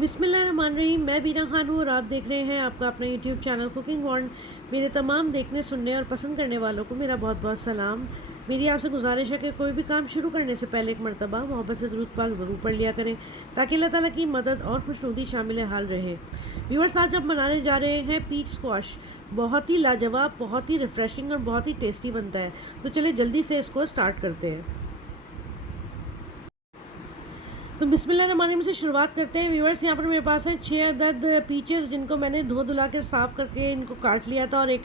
बिस्मिल्लाहिर्रहमानिर्रहीम। मैं बीना खान हूँ और आप देख रहे हैं आपका अपना यूट्यूब चैनल कुकिंग वॉन्ड। मेरे तमाम देखने सुनने और पसंद करने वालों को मेरा बहुत बहुत सलाम। मेरी आपसे गुजारिश है कि कोई भी काम शुरू करने से पहले एक मरतबा मोहब्बत से दुरूद पाक ज़रूर पढ़ लिया करें, ताकि अल्लाह ताला की मदद और खुशनुदी शामिल हाल रहे। व्यूअर्स, आज हम बनाने जा रहे हैं पीच स्क्वाश। बहुत ही लाजवाब, बहुत ही रिफ़्रेशिंग और बहुत ही टेस्टी बनता है। तो चलिए जल्दी से इसको स्टार्ट करते हैं। तो बिस्मिल्लाहिर्रहमानिर्रहीम से शुरुआत करते हैं। व्यूअर्स, यहाँ पर मेरे पास है 6 अदद पीचेस, जिनको मैंने धो धुला कर साफ़ करके इनको काट लिया था और एक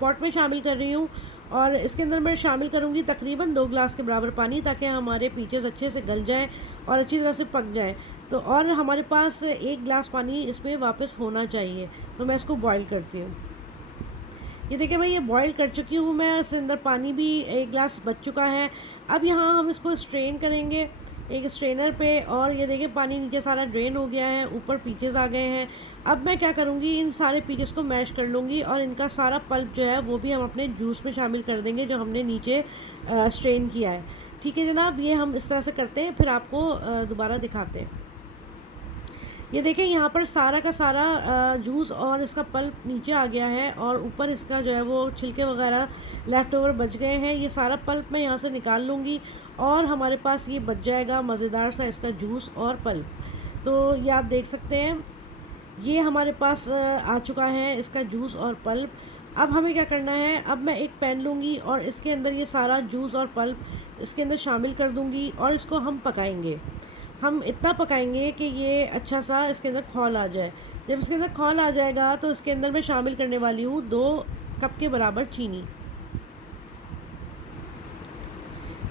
पॉट में शामिल कर रही हूँ। और इसके अंदर मैं शामिल करूँगी तकरीबन 2 गिलास के बराबर पानी, ताकि हमारे पीचेस अच्छे से गल जाएँ और अच्छी तरह से पक जाएँ। तो और हमारे पास 1 गिलास पानी इसमें वापस होना चाहिए। तो मैं इसको बॉईल करती हूँ। ये देखिए, मैं ये बॉईल कर चुकी हूँ। मैं इसके अंदर पानी भी 1 गिलास बच चुका है। अब यहाँ हम इसको स्ट्रेन करेंगे एक स्ट्रेनर पे। और ये देखिए, पानी नीचे सारा ड्रेन हो गया है, ऊपर पीचेस आ गए हैं। अब मैं क्या करूँगी, इन सारे पीचेस को मैश कर लूँगी और इनका सारा पल्प जो है वो भी हम अपने जूस में शामिल कर देंगे, जो हमने नीचे स्ट्रेन किया है। ठीक है जनाब, ये हम इस तरह से करते हैं, फिर आपको दोबारा दिखाते हैं। ये देखिए, यहाँ पर सारा का सारा जूस और इसका पल्प नीचे आ गया है, और ऊपर इसका जो है वो छिलके वगैरह लेफ़्ट ओवर बच गए हैं। ये सारा पल्प मैं यहाँ से निकाल लूँगी और हमारे पास ये बच जाएगा मज़ेदार सा इसका जूस और पल्प। तो ये आप देख सकते हैं, ये हमारे पास आ चुका है इसका जूस और पल्प। अब हमें क्या करना है, अब मैं एक पैन लूँगी और इसके अंदर ये सारा जूस और पल्प इसके अंदर शामिल कर दूँगी और इसको हम पकाएंगे। हम इतना पकाएंगे कि ये अच्छा सा इसके अंदर खौल आ जाए। जब इसके अंदर खौल आ जाएगा तो इसके अंदर मैं शामिल करने वाली हूँ 2 कप के बराबर चीनी।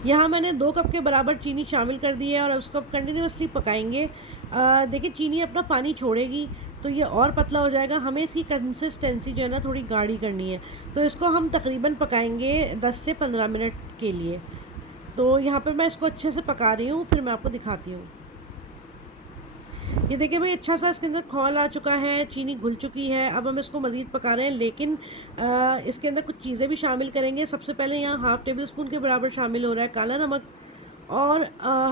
यहाँ मैंने 2 कप के बराबर चीनी शामिल कर दी है और उसको कंटिन्यूसली पकाएंगे। देखिए, चीनी अपना पानी छोड़ेगी तो ये और पतला हो जाएगा। हमें इसकी कंसिस्टेंसी जो है ना थोड़ी गाढ़ी करनी है। तो इसको हम तकरीबन पकाएंगे 10 से 15 मिनट के लिए। तो यहाँ पर मैं इसको अच्छे से पका रही हूँ, फिर मैं आपको दिखाती हूँ। ये देखिए भाई, अच्छा सा इसके अंदर खौल आ चुका है, चीनी घुल चुकी है। अब हम इसको मज़ीद पका रहे हैं, लेकिन इसके अंदर कुछ चीज़ें भी शामिल करेंगे। सबसे पहले यहाँ हाफ़ टेबल स्पून के बराबर शामिल हो रहा है काला नमक, और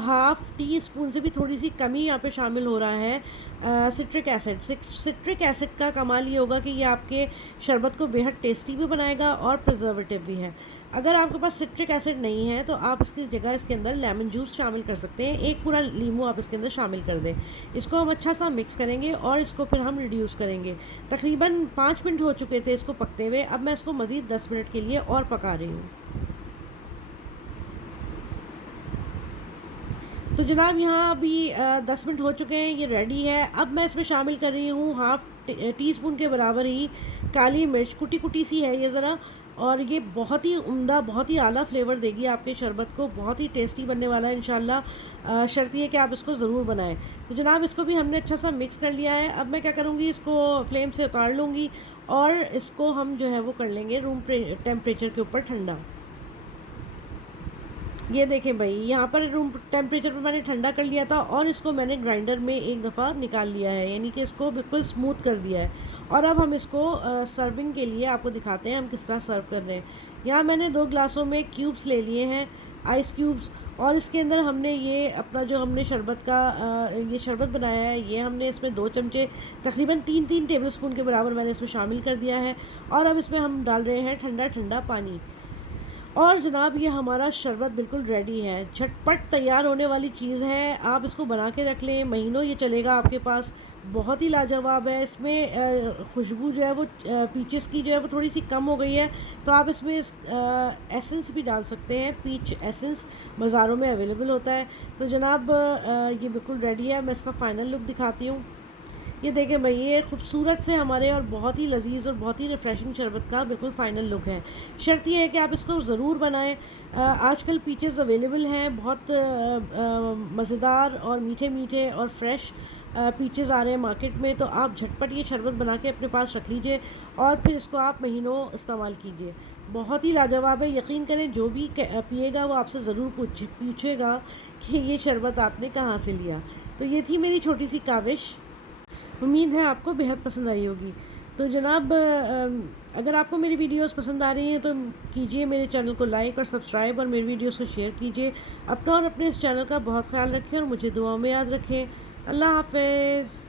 हाफ़ टी स्पून से भी थोड़ी सी कमी यहाँ पे शामिल हो रहा है सिट्रिक एसिड। सिट्रिक एसिड का कमाल ये होगा कि ये आपके शरबत को बेहद टेस्टी भी बनाएगा और प्रिजर्वेटिव भी है। अगर आपके पास सिट्रिक एसिड नहीं है तो आप इसकी जगह इसके अंदर लेमन जूस शामिल कर सकते हैं। एक पूरा नींबू आप इसके अंदर शामिल कर दें। इसको हम अच्छा सा मिक्स करेंगे और इसको फिर हम रिड्यूस करेंगे। तकरीबन 5 मिनट हो चुके थे इसको पकते हुए। अब मैं इसको मज़ीद 10 मिनट के लिए और पका रही हूँ। तो जनाब, यहाँ अभी 10 मिनट हो चुके हैं, ये रेडी है। अब मैं इसमें शामिल कर रही हूँ हाफ़ टी स्पून के बराबर ही काली मिर्च। कुटी कुटी सी है ये ज़रा, और ये बहुत ही उम्दा, बहुत ही आला फ्लेवर देगी आपके शरबत को। बहुत ही टेस्टी बनने वाला है इंशाल्लाह। शर्त ये कि आप इसको ज़रूर बनाएं। तो जनाब, इसको भी हमने अच्छा सा मिक्स कर लिया है। अब मैं क्या करूँगी, इसको फ्लेम से उतार लूँगी और इसको हम जो है वो कर लेंगे रूम टेम्परेचर के ऊपर ठंडा। ये देखें भाई, यहाँ पर रूम टेम्परेचर पर मैंने ठंडा कर लिया था और इसको मैंने ग्राइंडर में एक दफ़ा निकाल लिया है, यानी कि इसको बिल्कुल स्मूथ कर दिया है। और अब हम इसको सर्विंग के लिए आपको दिखाते हैं हम किस तरह सर्व कर रहे हैं। यहाँ मैंने 2 ग्लासों में क्यूब्स ले लिए हैं, आइस क्यूब्स। और इसके अंदर हमने ये अपना जो हमने शरबत का ये शरबत बनाया है, ये हमने इसमें 2 चमचे तकरीबन 3-3 टेबल स्पून के बराबर मैंने इसमें शामिल कर दिया है। और अब इसमें हम डाल रहे हैं ठंडा ठंडा पानी। और जनाब, ये हमारा शरबत बिल्कुल रेडी है। झटपट तैयार होने वाली चीज़ है, आप इसको बना के रख लें, महीनों ये चलेगा आपके पास। बहुत ही लाजवाब है। इसमें खुशबू जो है वो पीचेस की जो है वो थोड़ी सी कम हो गई है, तो आप इसमें एसेंस भी डाल सकते हैं। पीच एसेंस बाज़ारों में अवेलेबल होता है। तो जनाब, ये बिल्कुल रेडी है। मैं इसका फ़ाइनल लुक दिखाती हूँ। ये देखें भाई, ये खूबसूरत से हमारे और बहुत ही लजीज और बहुत ही रिफ़्रेशिंग शरबत का बिल्कुल फ़ाइनल लुक है। शर्त ये है कि आप इसको ज़रूर बनाएं। आजकल पीचेस अवेलेबल हैं, बहुत मज़ेदार और मीठे मीठे और फ्रेश पीचेस आ रहे हैं मार्केट में। तो आप झटपट ये शरबत बना के अपने पास रख लीजिए और फिर इसको आप महीनों इस्तेमाल कीजिए। बहुत ही लाजवाब है। यकीन करें, जो भी पिएगा वो आपसे ज़रूर पूछेगा कि ये शरबत आपने कहाँ से लिया। तो ये थी मेरी छोटी सी काविश। उम्मीद है आपको बेहद पसंद आई होगी। तो जनाब, अगर आपको मेरी वीडियोस पसंद आ रही हैं तो कीजिए मेरे चैनल को लाइक और सब्सक्राइब, और मेरी वीडियोस को शेयर कीजिए। अपना और अपने इस चैनल का बहुत ख्याल रखें और मुझे दुआओं में याद रखें। अल्लाह हाफ़िज़।